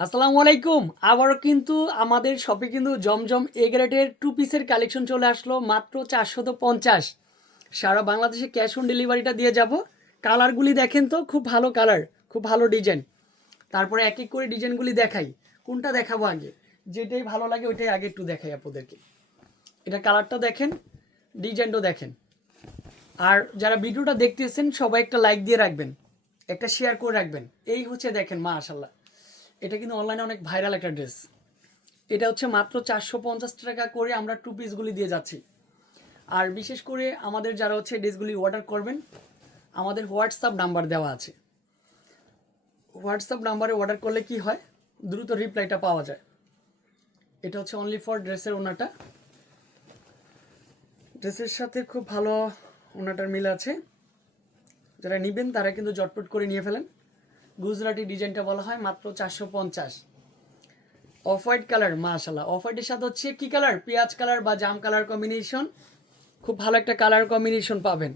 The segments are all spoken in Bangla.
আসসালামু আলাইকুম আবারও কিন্তু আমাদের শপে কিন্তু জমজম এ গ্রেডের টু পিসের কালেকশন চলে আসলো, মাত্র চারশত পঞ্চাশ। সারা বাংলাদেশে ক্যাশ অন ডেলিভারিটা দিয়ে যাব। কালারগুলি দেখেন তো, খুব ভালো কালার খুব ভালো ডিজাইন তারপরে এক এক করে ডিজাইনগুলি দেখাই। কোনটা দেখাবো আগে? যেটাই ভালো লাগে ওইটাই আগে একটু দেখাই আপনাদেরকে। এটা কালারটা দেখেন ডিজাইনটাও দেখেন। আর যারা ভিডিওটা দেখতেছেন, সবাই একটা লাইক দিয়ে রাখবেন, একটা শেয়ার করে রাখবেন। এই হচ্ছে দেখেন মা আশাল্লাহ এটা কিন্তু অনলাইনে অনেক ভাইরাল একটা ড্রেস এটা হচ্ছে মাত্র চারশো পঞ্চাশ টাকা করে আমরা টু পিসগুলি দিয়ে যাচ্ছি। আর বিশেষ করে আমাদের যারা হচ্ছে ড্রেসগুলি অর্ডার করবেন, আমাদের হোয়াটসঅ্যাপ নাম্বার দেওয়া আছে। হোয়াটসঅ্যাপ নাম্বারে অর্ডার করলে কি হয়? দ্রুত রিপ্লাইটা পাওয়া যায়। এটা হচ্ছে অনলি ফর ড্রেসের ওনাটা। ড্রেসের সাথে খুব ভালো ওনাটার মিল আছে। যারা নেবেন তারা কিন্তু জটপট করে নিয়ে ফেলেন। গুজরাটি ডিজাইনটা বলা হয় মাত্র চারশো পঞ্চাশ। অফ হোয়াইট কালার মাশাল্লাহ অফ হোয়াইটের সাথে হচ্ছে কী কালার? পেঁয়াজ কালার বা জাম কালার কম্বিনেশন। খুব ভালো একটা কালার কম্বিনেশন পাবেন।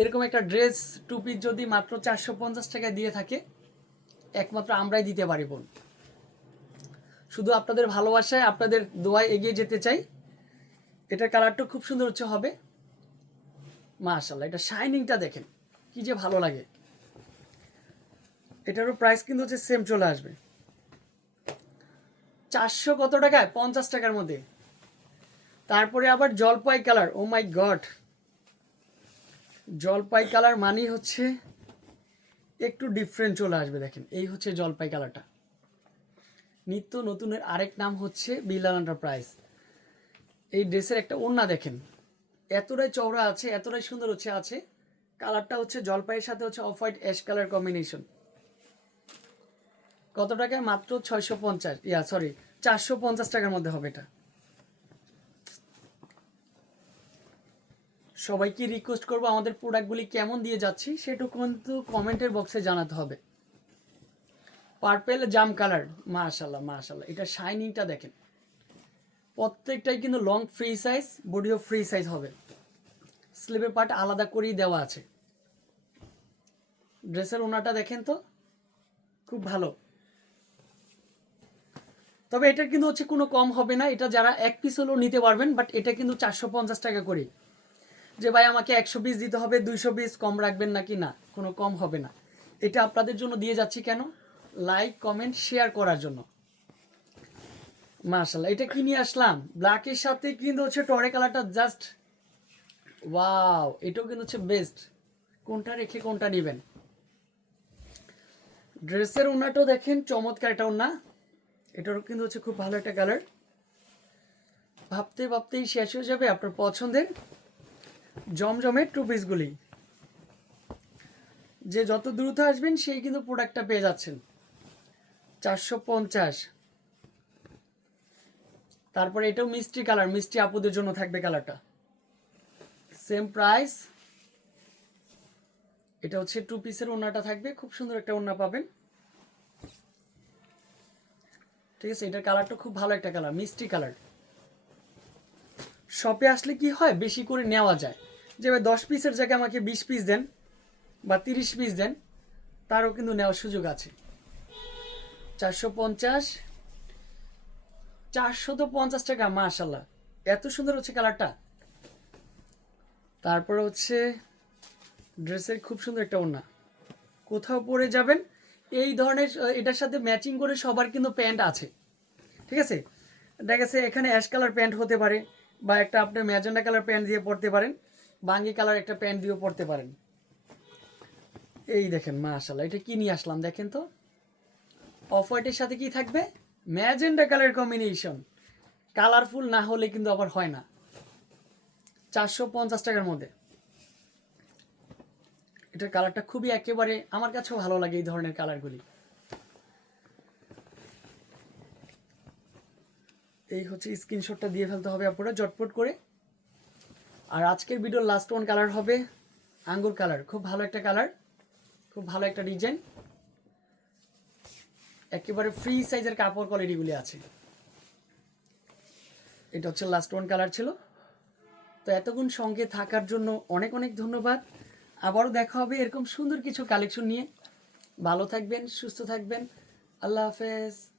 এরকম একটা ড্রেস টুপি যদি মাত্র চারশো পঞ্চাশ টাকায় দিয়ে থাকে, একমাত্র আমরাই দিতে পারি বোন। শুধু আপনাদের ভালোবাসায়, আপনাদের দোয়ায় এগিয়ে যেতে চাই। এটার কালারটা খুব সুন্দর হচ্ছে, হবে। মাশাল্লাহ এটা শাইনিংটা দেখেন। কি যে ভালো লাগে। এটারও প্রাইস কিন্তু হচ্ছে সেম চলে আসবে। চারশো কত টাকায়? পঞ্চাশ টাকার মধ্যে। তারপরে আবার জলপাই কালার ও মাই গড জলপাই কালার মানেই হচ্ছে একটু ডিফারেন্ট চলে আসবে, দেখেন। এই হচ্ছে জলপাই কালারটা নিত্য নতুনের আরেক নাম হচ্ছে বিলাল এন্টারপ্রাইজ এই ড্রেসের একটা ওড়না দেখেন। এতটাই চওড়া আছে, এতটাই সুন্দর হচ্ছে আছে। কালারটা হচ্ছে জলপাইয়ের সাথে হচ্ছে off white ash colour combination কত টাকায় মাত্র ছয়শো পঞ্চাশ। ইয়া সরি চারশো পঞ্চাশ টাকার মধ্যে হবে এটা। সবাইকে রিকোয়েস্ট করব আমাদের প্রোডাক্টগুলি কেমন দিয়ে যাচ্ছি, সেটুকু কিন্তু কমেন্টের বক্সে জানাতে হবে। পার্পেল জাম কালার মাশাল্লাহ মাশাল্লাহ এটা শাইনিংটা দেখেন। প্রত্যেকটাই কিন্তু লং ফ্রি সাইজ বডিও ফ্রি সাইজ হবে। স্লিপের পার্ট আলাদা করেই দেওয়া আছে। ড্রেসের ওনাটা দেখেন তো? খুব ভালো। তবে এটার কিন্তু হচ্ছে কোনো কম হবে না। এটা যারা এক পিস হলেও নিতে পারবেন বাট এটা কিন্তু চারশো পঞ্চাশ টাকা করে। যে ভাই, আমাকে একশো পিস দিতে হবে, দুইশো পিস কম রাখবেন নাকি না? কোনো কম হবে না। এটা আপনাদের জন্য দিয়ে যাচ্ছি কেন? লাইক কমেন্ট শেয়ার করার জন্য। মার্শাল্লাহ এটা কি নিয়ে আসলাম? ব্ল্যাকের সাথে কিন্তু হচ্ছে টরে কালারটা জাস্ট ওয়াও এটাও কিন্তু হচ্ছে বেস্ট কোনটা রেখে কোনটা নেবেন? ড্রেসের ওনাটাও দেখেন, চমৎকার একটা ওনা এটারও কিন্তু হচ্ছে খুব ভালো একটা কালার। ভাবতে ভাবতেই শেষ হয়ে যাবে আপনার পছন্দের জমজমের টু পিসগুলি যে যত দ্রুত আসবেন, সেই কিন্তু প্রোডাক্টটা পেয়ে যাচ্ছেন। চারশো পঞ্চাশ। তারপরে এটাও মিষ্টি কালার, মিষ্টি আপুদের জন্য থাকবে কালারটা। সেম প্রাইস এটা হচ্ছে টু পিসের ওনাটা থাকবে, খুব সুন্দর একটা ওনা পাবেন। ঠিক আছে, এটার কালারটা খুব ভালো একটা কালার মিষ্টি কালার শপে আসলে কি হয়, বেশি করে নেওয়া যায়। যে ভাই দশ পিসের জায়গায় আমাকে বিশ পিস দেন বা তিরিশ পিস দেন, তারও কিন্তু নেওয়ার সুযোগ আছে। চারশো পঞ্চাশ, চারশো তো পঞ্চাশ টাকা মাশাল্লাহ এত সুন্দর হচ্ছে কালারটা তারপর হচ্ছে ড্রেসের খুব সুন্দর একটা ওড়না। কোথাও পরে যাবেন এই ধরনের এটার সাথে ম্যাচিং করে সবার কিন্তু প্যান্ট আছে। ঠিক আছে? দেখা গেছে এখানে অ্যাশ কালার প্যান্ট হতে পারে, বা একটা আপনি ম্যাজেন্ডা কালার প্যান্ট দিয়ে পরতে পারেন, বাঙ্গি কালার একটা প্যান্ট দিয়েও পরতে পারেন। এই দেখেন মাশাল্লাহ এটা কি নিয়ে আসলাম দেখেন তো? অফ হোয়াইটের সাথে কি থাকবে? ম্যাজেন্ডা কালার কম্বিনেশন কালারফুল না হলে কিন্তু আবার হয় না। চারশো পঞ্চাশ টাকার মধ্যে। এটার কালারটা খুবই একেবারে আমার কাছেও ভালো লাগে এই ধরনের কালারগুলি এই হচ্ছে স্ক্রিনশটটা দিয়ে ফেলতে হবে আপনারা জটপট করে। আর আজকের ভিডিওর লাস্ট ওয়ান কালার হবে আঙ্গুর কালার খুব ভালো একটা কালার খুব ভালো একটা ডিজাইন একেবারে ফ্রি সাইজের কাপড় কোয়ালিটিগুলি আছে। এটা হচ্ছে লাস্ট ওয়ান কালার ছিল। তো এতক্ষণ সঙ্গে থাকার জন্য অনেক অনেক ধন্যবাদ। আবারও দেখা হবে এরকম সুন্দর কিছু কালেকশন নিয়ে। ভালো থাকবেন সুস্থ থাকবেন। আল্লাহ হাফেজ।